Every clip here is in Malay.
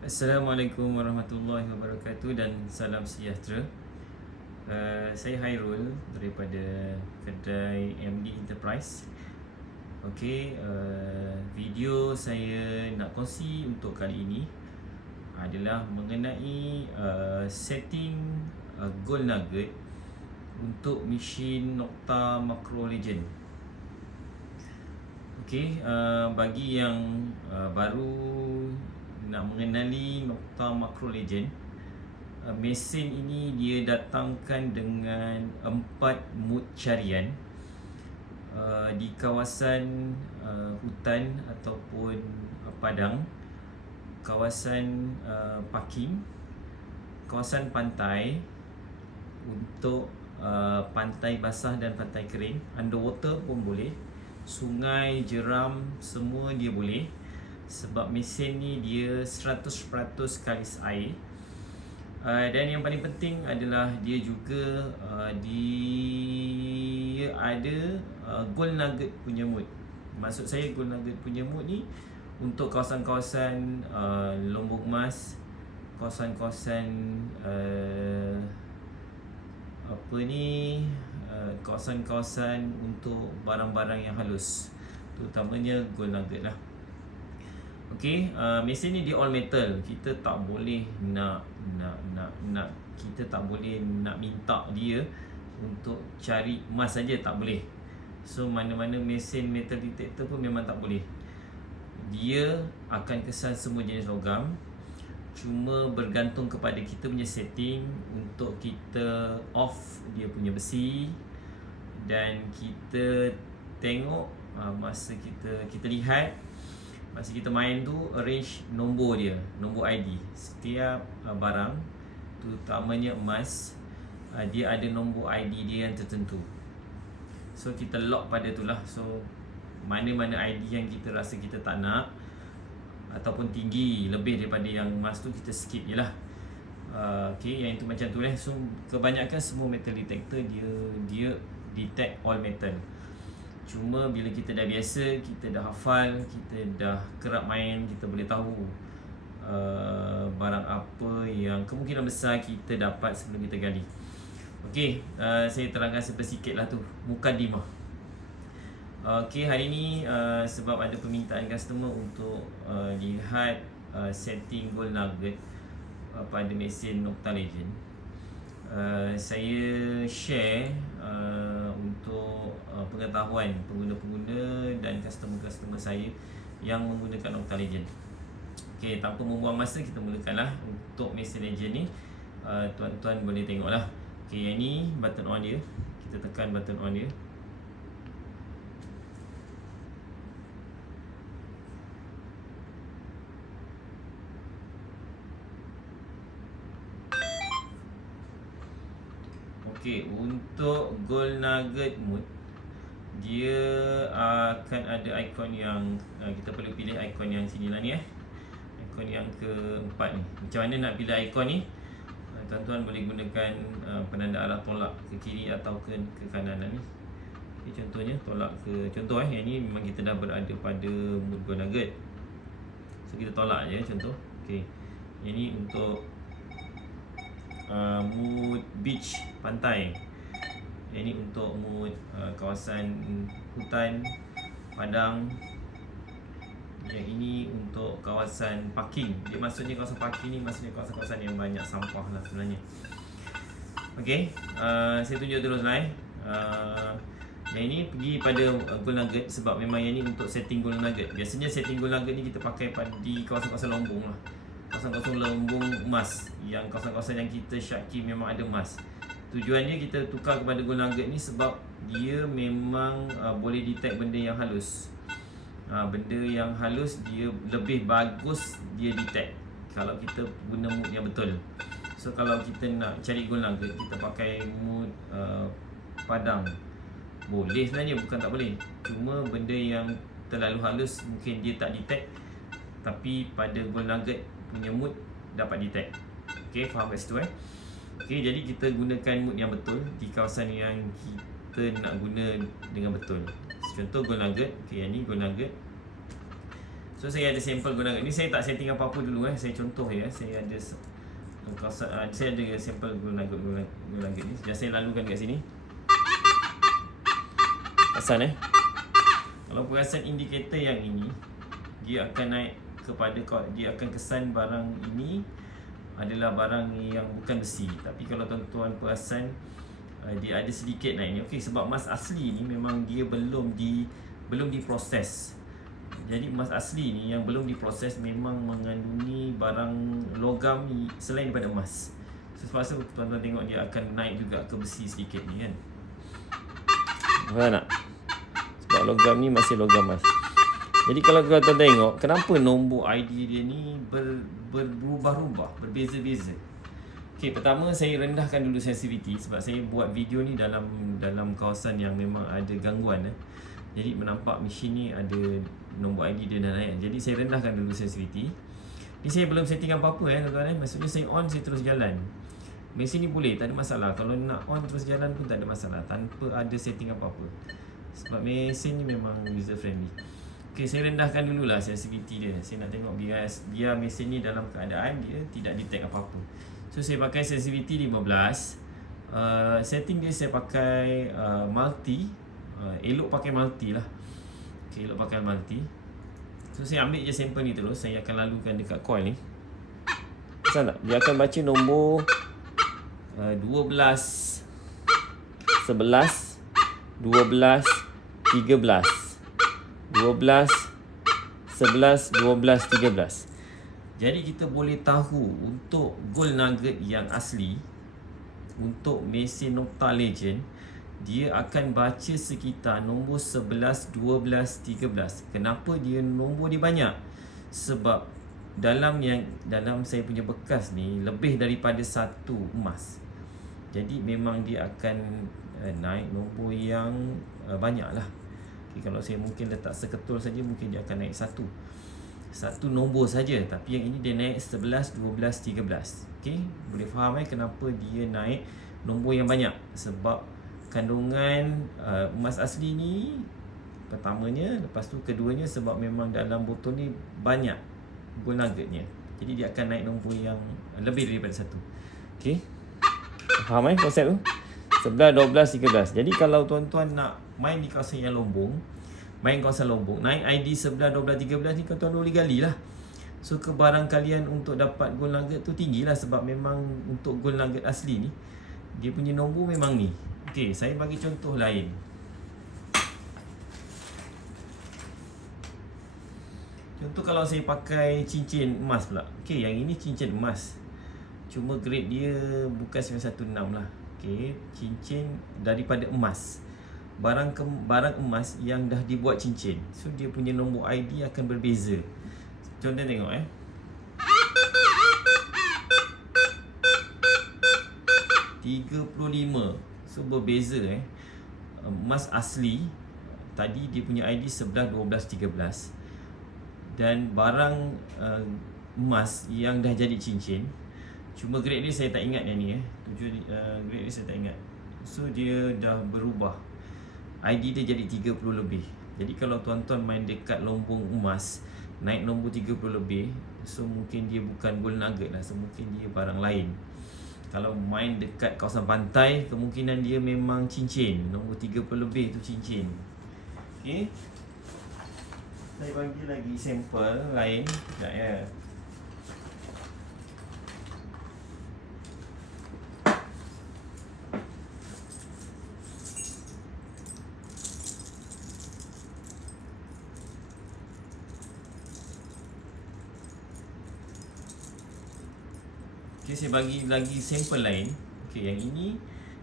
Assalamualaikum warahmatullahi wabarakatuh dan salam sejahtera. Saya Hairul daripada kedai MD Enterprise. Okey, video saya nak kongsi untuk kali ini adalah mengenai setting gold nugget untuk mesin Nokta Makro Legend. Okey, bagi yang baru nak mengenali Nokta Makro Legend, mesin ini dia datangkan dengan 4 mood carian di kawasan hutan ataupun padang, kawasan parking, kawasan pantai, untuk pantai basah dan pantai kering, underwater pun boleh, sungai, jeram, semua dia boleh. Sebab mesin ni dia 100% kalis air. Dan yang paling penting adalah dia juga dia ada gold nugget punya mood. Maksud saya gold nugget punya mood ni untuk kawasan-kawasan Lombok Mas, kawasan-kawasan kawasan-kawasan untuk barang-barang yang halus, terutamanya gold nugget lah. Okey, mesin ni dia all metal. Kita tak boleh nak kita tak boleh nak minta dia untuk cari emas saja, tak boleh. So mana-mana mesin metal detector pun memang tak boleh. Dia akan kesan semua jenis logam. Cuma bergantung kepada kita punya setting untuk kita off dia punya besi, dan kita tengok masa kita lihat, masa kita main tu, arrange nombor dia, nombor ID. Setiap barang, terutamanya emas, dia ada nombor ID dia yang tertentu. So kita lock pada tu lah. So mana-mana ID yang kita rasa kita tak nak ataupun tinggi lebih daripada yang emas tu, kita skip je lah. Okay, yang itu macam tu lah. So kebanyakan semua metal detector dia detect all metal. Cuma bila kita dah biasa, kita dah hafal, kita dah kerap main, kita boleh tahu barang apa yang kemungkinan besar kita dapat sebelum kita gali. Okey, saya terangkan sedikit lah tu mukadimah. Okey, hari ni sebab ada permintaan customer untuk lihat setting gold nugget pada mesin Nokta Legend, saya share untuk pengetahuan pengguna-pengguna dan customer-customer saya yang menggunakan Nokta Legend. Okay, tanpa membuang masa, kita mulakanlah untuk mesin Legend ni. Tuan-tuan boleh tengoklah. Okay, yang ni button on dia. Kita tekan button on dia. Okey, untuk gold nugget mode, dia akan ada ikon yang kita perlu pilih ikon yang sini lah ni, ikon yang keempat ni. Macam mana nak pilih ikon ni? Tuan-tuan boleh gunakan penanda arah tolak ke kiri atau ke kanan ni. Okay, contohnya tolak ke, contoh yang ni memang kita dah berada pada mode gold nugget. So kita tolak je contoh. Okey, yang ni untuk mood beach, pantai. Yang ni untuk mood kawasan hutan, padang. Yang ini untuk kawasan parking. Dia maksudnya kawasan parking ni maksudnya kawasan-kawasan yang banyak sampah lah sebenarnya. Okey, saya tunjuk terus lah. Yang ini pergi pada gold nugget sebab memang yang ni untuk setting gold nugget. Biasanya setting gold nugget ni kita pakai di kawasan-kawasan Lombong lah, kawasan-kawasan Lombong emas, yang kawasan-kawasan yang kita syaki memang ada emas. Tujuannya kita tukar kepada gold nugget ni sebab dia memang boleh detect benda yang halus. Benda yang halus dia lebih bagus dia detect kalau kita guna mood yang betul. So kalau kita nak cari gold nugget, kita pakai mood padang, boleh sebenarnya, bukan tak boleh. Cuma benda yang terlalu halus mungkin dia tak detect, tapi pada gold nugget punya mood dapat detect. Okay, faham kat situ Okay, jadi kita gunakan mood yang betul di kawasan yang kita nak guna dengan betul. Contoh gold nugget. Okay, yang ni gold nugget. So saya ada sampel guna ni, saya tak setting apa-apa dulu saya contoh ya. Saya ada saya ada sampel guna ni. Jadi saya lalukan kat sini. Perasan Kalau perasan indikator yang ini, dia akan naik kepada dia akan kesan barang ini adalah barang yang bukan besi. Tapi kalau tuan-tuan perasan dia ada sedikit naik ni. Okey, sebab emas asli ni memang dia belum diproses. Jadi emas asli ni yang belum diproses memang mengandungi barang logam selain daripada emas. So, sebab tu tuan-tuan tengok dia akan naik juga ke besi sedikit ni kan. Faham tak? Sebab logam ni masih logam emas. Jadi kalau tuan-tuan tengok, kenapa nombor ID dia ni berubah-ubah, berbeza-beza. Okey, pertama saya rendahkan dulu sensitivity sebab saya buat video ni dalam kawasan yang memang ada gangguan. Jadi menampak mesin ni ada nombor ID dia dah naik. Jadi saya rendahkan dulu sensitivity. Ni saya belum setting apa-apa tuan-tuan Maksudnya saya on, saya terus jalan. Mesin ni boleh, tak ada masalah. Kalau nak on terus jalan pun tak ada masalah tanpa ada setting apa-apa. Sebab mesin ni memang user friendly. Okey, saya rendahkan dululah sensitivity dia. Saya nak tengok biar mesin ni dalam keadaan dia tidak detect apa-apa. So saya pakai sensitivity 15. Setting dia saya pakai multi. Elok pakai multi lah. Okay, elok pakai multi. So saya ambil je sampel ni terus. Saya akan lalukan dekat coil ni. Kenal tak? Dia akan baca nombor 12 11 12 13 12 11 12 13. Jadi kita boleh tahu untuk gold nugget yang asli, untuk mesin Nocta-Legend, dia akan baca sekitar nombor 11, 12, 13. Kenapa dia nombor dia banyak? Sebab dalam saya punya bekas ni lebih daripada satu emas. Jadi memang dia akan naik nombor yang banyak lah. Okay, kalau saya mungkin letak seketul saja, mungkin dia akan naik satu nombor saja. Tapi yang ini dia naik 11, 12, 13. Okay, boleh faham kenapa dia naik nombor yang banyak? Sebab kandungan emas asli ni pertamanya, lepas tu keduanya sebab memang dalam botol ni banyak gold nuggetnya. Jadi dia akan naik nombor yang lebih daripada satu. Okey. Faham konsep tu? 11, 12, 13. Jadi kalau tuan-tuan nak main di kawasan yang Lombong, naik ID 11, 12, 13 ni tuan-tuan boleh gali lah. So kebarang kalian untuk dapat gold nugget tu tinggilah sebab memang untuk gold nugget asli ni dia punya nombor memang ni. Okey, saya bagi contoh lain. Contoh kalau saya pakai cincin emas pula. Okey, yang ini cincin emas. Cuma grade dia bukan 916 lah. Okey, cincin daripada emas. Barang emas yang dah dibuat cincin. So dia punya nombor ID akan berbeza. Contoh tengok 35. So berbeza emas asli tadi dia punya ID 11, 12, 13. Dan barang emas yang dah jadi cincin, cuma grade dia saya tak ingat yang ni grade dia saya tak ingat. So dia dah berubah, ID dia jadi 30 lebih. Jadi kalau tuan-tuan main dekat Lombong emas, naik nombor 30 lebih, so mungkin dia bukan gold nugget lah. So mungkin dia barang lain. Kalau main dekat kawasan pantai, kemungkinan dia memang cincin. Nombor 30 lebih tu cincin. Okey. Saya bagi lagi sampel lain. Sekejap ya. Okay, saya bagi lagi sampel lain. Okay, yang ini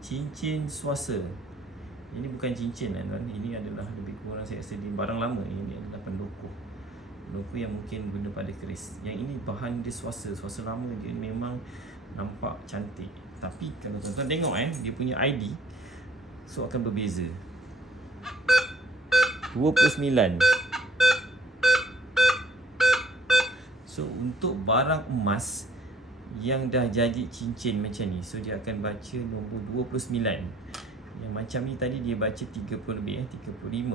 cincin swasta. Ini bukan cincin tuan. Ini adalah lebih kurang saya rasa barang lama. Ini adalah pendoko yang mungkin guna pada keris. Yang ini bahan dia swasta lama, dia memang nampak cantik. Tapi kalau tuan-tuan tengok dia punya ID, so akan berbeza. 29. So untuk barang emas yang dah jadi cincin macam ni, so dia akan baca nombor 29. Yang macam ni tadi dia baca 30 lebih 35.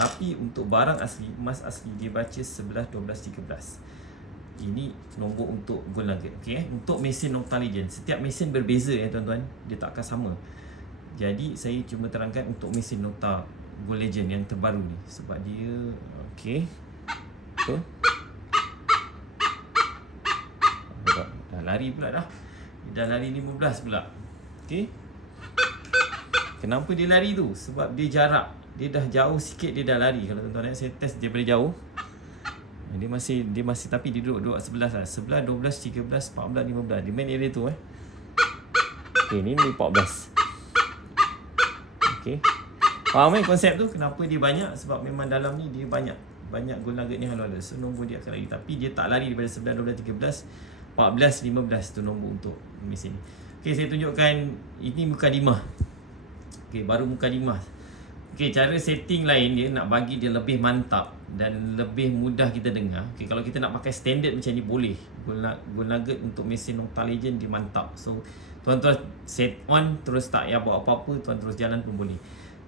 Tapi untuk barang asli, emas asli, dia baca 11, 12, 13. Ini nombor untuk gold nugget. Okay, untuk mesin Noctaligen, setiap mesin berbeza ya tuan-tuan, dia tak akan sama. Jadi saya cuma terangkan untuk mesin Nocta Gold Legend yang terbaru ni, sebab dia okay. So, dah lari pula dah. Dia dah lari 15 pula. Okay, kenapa dia lari tu? Sebab dia jarak, dia dah jauh sikit, dia dah lari. Kalau tuan-tuan saya test daripada jauh, dia masih tapi dia duduk 11 lah. 11, 12, 13, 14, 15. Dia main area tu Okay, ni 14. Okay, faham konsep tu? Kenapa dia banyak? Sebab memang dalam ni dia banyak gold nugget ni halus. So nombor dia akan lari, tapi dia tak lari daripada 11, 12, 13, 14, 15 tu nombor untuk mesin ni. Okay, saya tunjukkan ini mukadimah. Okay, baru mukadimah. Okay, cara setting lain dia nak bagi dia lebih mantap dan lebih mudah kita dengar. Okay, kalau kita nak pakai standard macam ni boleh. Gold nugget untuk mesin Noctaligen dia mantap. So tuan-tuan set on terus, tak payah buat apa-apa, tuan terus jalan pun boleh.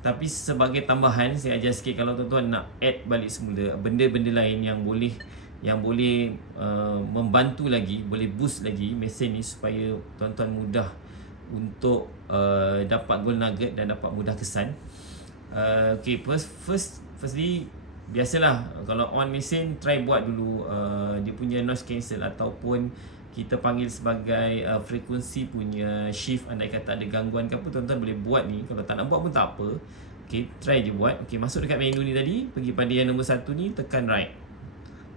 Tapi sebagai tambahan saya ajar sikit, kalau tuan-tuan nak add balik semula benda-benda lain yang boleh membantu lagi, boleh boost lagi mesin ni supaya tuan-tuan mudah untuk dapat gold nugget dan dapat mudah kesan. Okay, firstly biasalah kalau on mesin, try buat dulu dia punya noise cancel ataupun kita panggil sebagai frekuensi punya shift. Andai kata ada gangguan ke apa, tuan-tuan boleh buat ni. Kalau tak nak buat pun tak apa. Okay, try je buat. Okay, masuk dekat menu ni tadi, pergi pada yang nombor 1 ni, tekan right.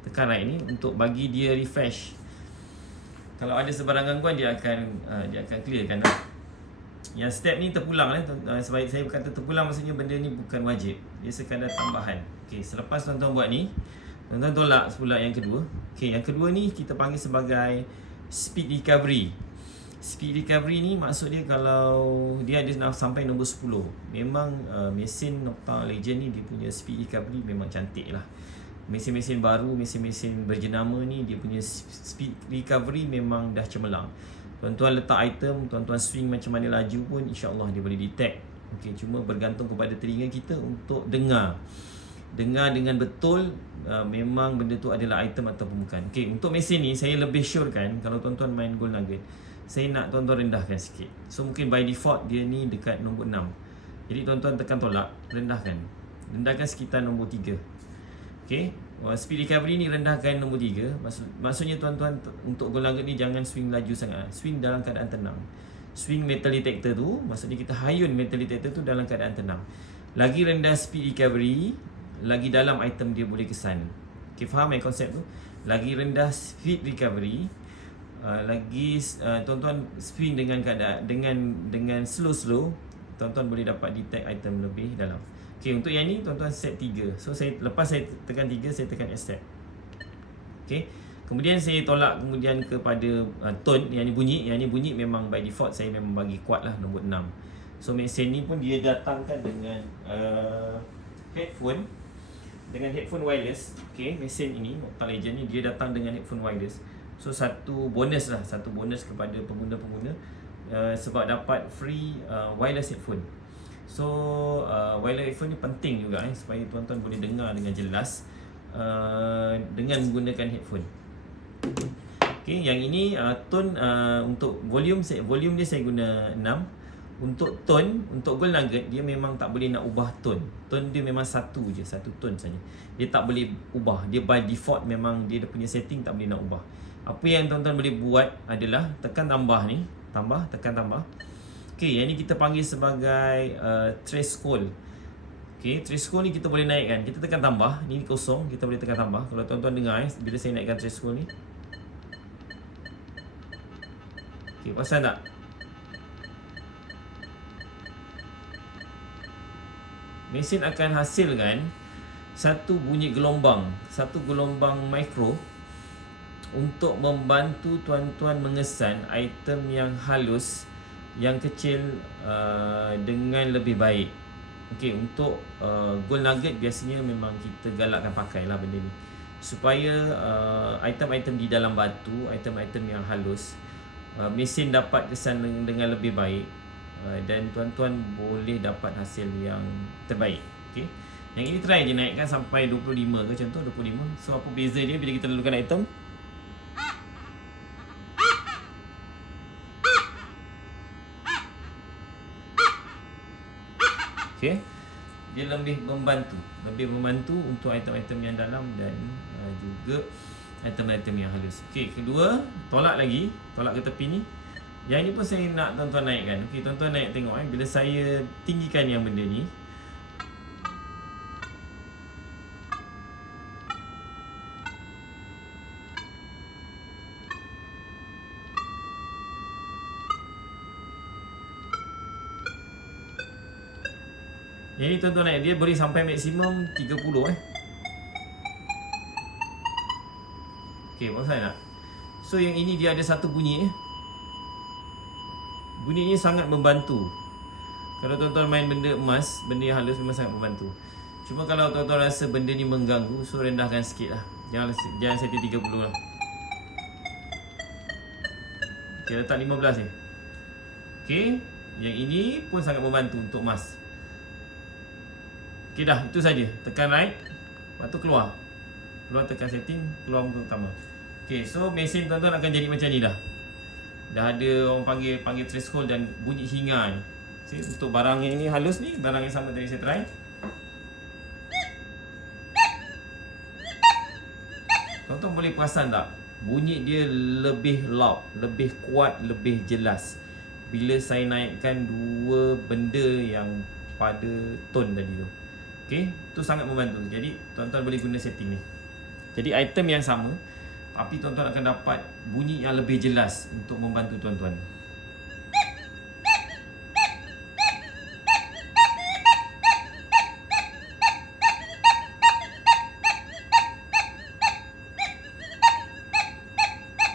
Tekan right ni untuk bagi dia refresh. Kalau ada sebarang gangguan, dia akan clearkan lah. Yang step ni terpulang sebab saya berkata terpulang, maksudnya benda ni bukan wajib, dia sekadar tambahan. Okay, selepas tuan-tuan buat ni, tuan-tuan tolak pula yang kedua. Okay, yang kedua ni kita panggil sebagai speed recovery. Speed recovery ni maksud dia kalau dia ada sampai nombor 10, memang mesin Noctaligen ni dia punya speed recovery memang cantik lah. Mesin-mesin baru, mesin-mesin berjenama ni, dia punya speed recovery memang dah cemerlang. Tuan-tuan letak item, tuan-tuan swing macam mana laju pun, insya-Allah dia boleh detect. Okay, cuma bergantung kepada telinga kita untuk dengar dengan betul memang benda tu adalah item ataupun bukan. Okay, untuk mesin ni saya lebih surekan kalau tuan-tuan main gold nugget, saya nak tuan-tuan rendahkan sikit. So mungkin by default dia ni dekat nombor 6. Jadi tuan-tuan tekan tolak, rendahkan sekitar nombor 3. Okay, speed recovery ni rendahkan nombor 3. Maksudnya tuan-tuan untuk gold nugget ni jangan swing laju sangat. Swing dalam keadaan tenang. Swing metal detector tu, maksudnya kita hayun metal detector tu dalam keadaan tenang. Lagi rendah speed recovery, lagi dalam item dia boleh kesan. Okay, faham konsep tu? Lagi rendah speed recovery, lagi tuan-tuan swing dengan keadaan dengan slow, tuan-tuan boleh dapat detect item lebih dalam. Okay, untuk yang ni tuan-tuan set 3. So lepas saya tekan 3, saya tekan accept. Okay, kemudian saya tolak kemudian kepada tone. Yang ni bunyi memang by default saya memang bagi kuat lah, nombor 6. So mesin ni pun dia datangkan dengan headphone wireless. Okay, mesin ini Noctaligen ni dia datang dengan headphone wireless. So satu bonus kepada pengguna-pengguna sebab dapat free wireless headphone. So wireless headphone ni penting juga supaya tuan-tuan boleh dengar dengan jelas dengan menggunakan headphone. Okay, yang ini tone untuk volume dia saya guna 6. Untuk tone, untuk gold nugget dia memang tak boleh nak ubah tone. Tone dia memang satu tone saja. Dia tak boleh ubah. Dia by default memang dia punya setting tak boleh nak ubah. Apa yang tuan-tuan boleh buat adalah tekan tambah ni, tekan tambah. Okay, yang ni kita panggil sebagai threshold. Okay, threshold ni kita boleh naikkan. Kita tekan tambah, ni kosong, kita boleh tekan tambah. Kalau tuan-tuan dengar bila saya naikkan threshold ni. Okay, perasan tak? Mesin akan hasilkan satu gelombang mikro untuk membantu tuan-tuan mengesan item yang halus, yang kecil dengan lebih baik. Okay, untuk gold nugget biasanya memang kita galakkan pakailah benda ni supaya item-item di dalam batu, item-item yang halus, mesin dapat kesan dengan lebih baik dan tuan-tuan boleh dapat hasil yang terbaik. Okay, Yang ini try je naikkan sampai 25 ke macam tu, 25. So apa beza dia bila kita lalukan item? Okay, dia lebih membantu untuk item-item yang dalam dan juga item-item yang halus. Okay, kedua, tolak ke tepi ni. Yang ni pun saya nak tuan-tuan naikkan. Okay, tuan-tuan naik tengok bila saya tinggikan yang benda ni, yang ni tuan-tuan naik, dia boleh sampai maksimum 30 Okay, apa saya nak? So yang ini dia ada satu bunyi Bunyi ni sangat membantu. Kalau tuan-tuan main benda emas, benda yang halus memang sangat membantu. Cuma kalau tuan-tuan rasa benda ni mengganggu, so rendahkan sikit lah. Jangan setting 30 lah. Okay, letak 15 ni. Okay, yang ini pun sangat membantu untuk emas. Okay dah, itu saja. Tekan right, lepas tu keluar tekan setting, keluar muka utama. Okay, so mesin tuan-tuan akan jadi macam ni dah. Dah ada orang panggil threshold dan bunyi hinga ni. See, untuk barang yang ini halus ni, barang yang sama tadi saya try. Tuan-tuan boleh perasan tak? Bunyi dia lebih loud, lebih kuat, lebih jelas bila saya naikkan dua benda yang pada tone tadi tu. Okay, tu sangat membantu. Jadi tuan-tuan boleh guna setting ni. Jadi item yang sama, tapi tuan-tuan akan dapat bunyi yang lebih jelas untuk membantu tuan-tuan.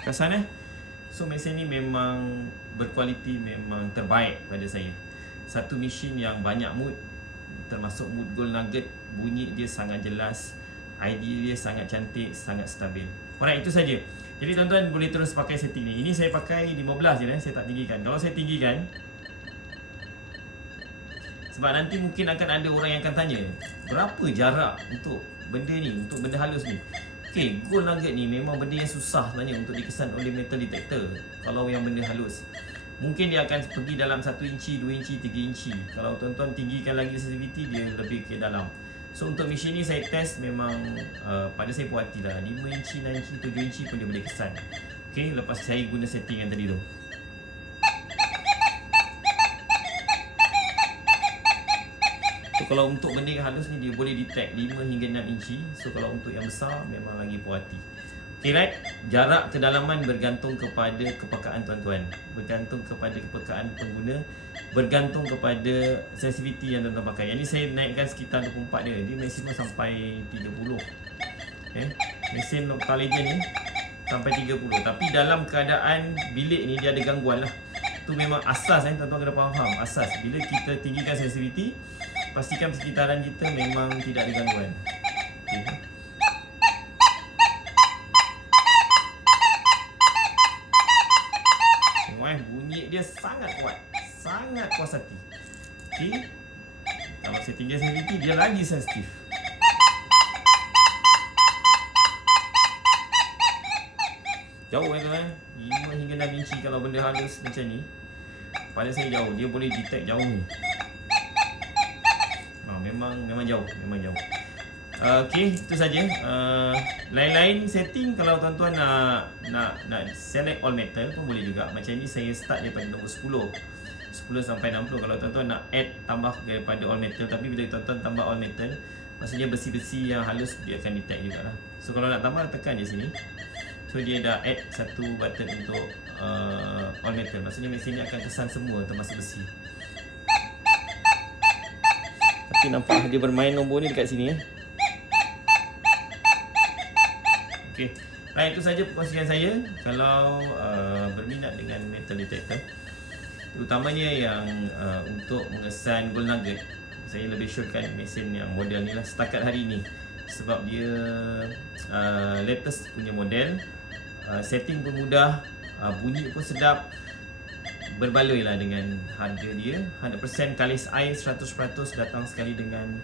Perasan So mesin ni memang berkualiti, memang terbaik pada saya. Satu mesin yang banyak mood, termasuk mood gold nugget. Bunyi dia sangat jelas, ID dia sangat cantik, sangat stabil. Alright, itu saja. Jadi tuan-tuan boleh terus pakai setting ni. Ini saya pakai 15 je saya tak tinggikan. Kalau saya tinggikan, sebab nanti mungkin akan ada orang yang akan tanya, berapa jarak untuk benda ni, untuk benda halus ni. Okay, gold nugget ni memang benda yang susah sebenarnya untuk dikesan oleh metal detector. Kalau yang benda halus, mungkin dia akan pergi dalam 1 inci, 2 inci, 3 inci. Kalau tuan-tuan tinggikan lagi sensitivity, dia lebih ke dalam. So untuk mesin ni saya test memang pada saya puas hati lah. 5 inci, 6 inci, 7 inci pun dia boleh kesan. Okay, lepas saya guna setting yang tadi tu. So kalau untuk benda yang halus ni, dia boleh detect 5 hingga 6 inci. So kalau untuk yang besar, memang lagi puas hati. Okay, right? Jarak kedalaman bergantung kepada kepekaan tuan-tuan, bergantung kepada kepekaan pengguna, bergantung kepada sensitivity yang tuan-tuan pakai. Yang ni saya naikkan sekitar 24 dia. Dia maksimum sampai 30. Okay. Mesin Noctalegend ni sampai 30. Tapi dalam keadaan bilik ni dia ada gangguan lah. Tu memang asas tuan-tuan kena faham. Asas. Bila kita tinggikan sensitivity, pastikan sekitaran kita memang tidak ada gangguan. Okay. Bunyi dia sangat kuat, sangat puas hati. Okay. Kalau saya tinggi sensitivity, dia lagi sensitif. Jauh tuan-tuan, 5 hingga 6 inci kalau benda halus macam ni. Pada saya jauh, dia boleh detect jauh ni. Memang jauh, memang jauh. Okay, itu saja. Lain-lain setting kalau tuan-tuan nak select all metal pun boleh juga. Macam ni saya start daripada nombor 10 sampai 60. Kalau tuan-tuan nak add tambah daripada all metal, tapi bila tuan-tuan tambah all metal, maksudnya besi-besi yang halus dia akan detect jugalah. So kalau nak tambah, tekan je sini. So dia dah add satu button untuk all metal. Maksudnya mesin ni akan kesan semua termasuk besi. Tapi nampak dia bermain nombor ni dekat sini. Okay. Baik, itu saja perkongsian saya. Kalau berminat dengan metal detector, terutamanya yang untuk mengesan gold nugget, saya lebih syorkan mesin yang model ni lah setakat hari ni. Sebab dia latest punya model, setting pun mudah, bunyi pun sedap, berbaloi lah dengan harga dia. 100% kalis air, 100% datang sekali dengan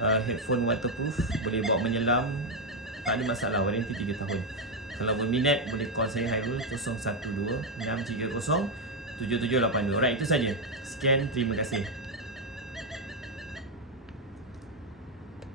headphone waterproof, boleh bawa menyelam, tak ada masalah, waranti 3 tahun. Kalau berminat boleh call saya Hairul 012 630 7782. Alright, itu saja. Sekian, terima kasih.